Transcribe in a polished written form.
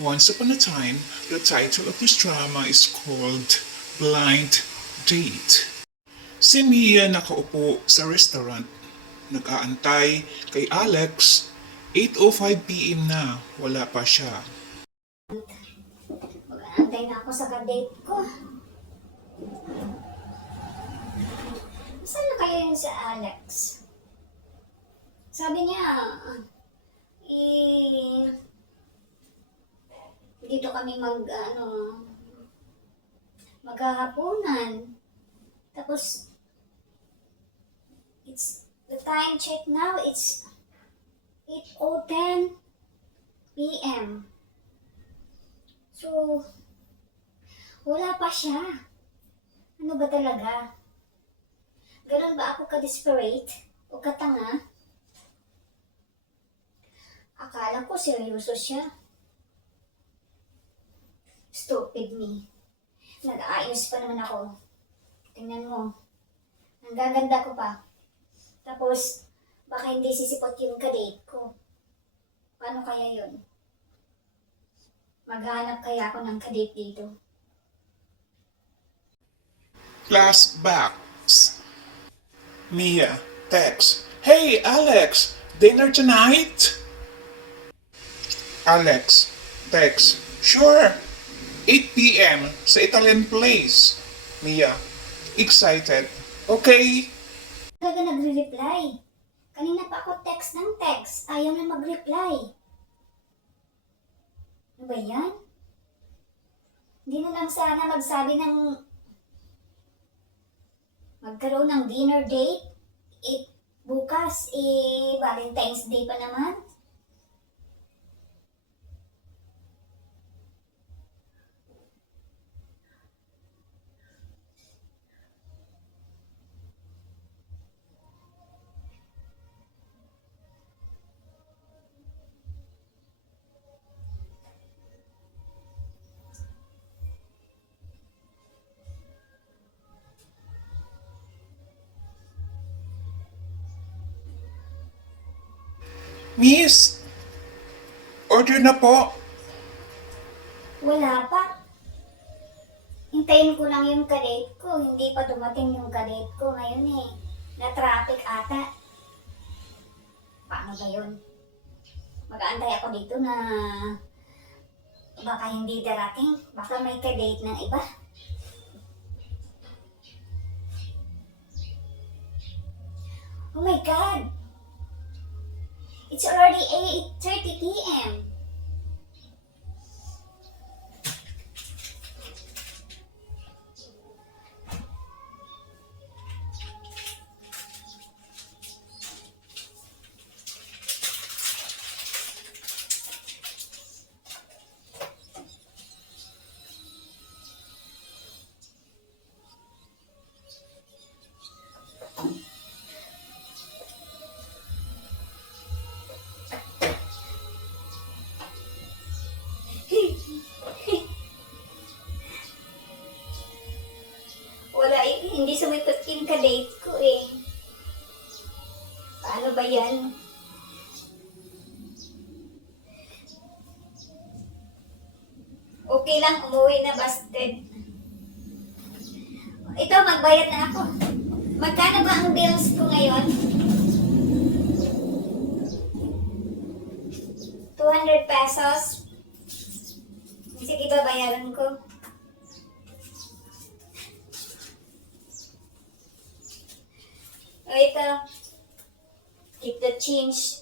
Once upon a time, the title of this drama is called Blind Date. Si Mia nakaupo sa restaurant. Nag-aantay kay Alex. 8:05 p.m. na, wala pa siya. Mag-aantay na ako sa ka-date ko. Saan na kaya yun si Alex? Sabi niya, dito kami maghahapunan. Tapos, it's, the time check now, it's 8:10 p.m. So, wala pa siya. Ano ba talaga? Ganun ba ako ka-desperate o katanga? Akala ko seryoso siya. Stupid me. Nag-aayos pa naman ako. Tingnan mo. Ang gaganda ko pa. Tapos, baka hindi sisipot yung ka-date ko. Paano kaya yun? Maghanap kaya ako ng ka-date dito? Flashbacks. Mia, text. Hey, Alex! Dinner tonight? Alex, text. Sure. 8 p.m. sa Italian place. Mia, excited. Okay. Talaga nagre-reply. Kanina pa ako text ng text. Ayaw na mag-reply. Ano ba yan? Hindi na lang sana magsabi ng magkaroon ng dinner date. Bukas, Valentine's Day pa naman. Miss, order na po. Wala pa. Hintayin ko lang yung kadate ko. Hindi pa dumating yung kadate ko ngayon eh. Na-traffic ata. Paano ba yun? Mag-aantay ako dito na baka hindi darating. Baka may kadate ng iba. Oh my God! It's already 8:30 p.m. Wala, hindi sumipot yung ka-date ko eh. Paano ba yan? Okay lang, umuwi na busted. Ito, magbayad na ako. Magkano ba ang bills ko ngayon? 200 pesos. Sige, babayaran ko. O ito, keep the change.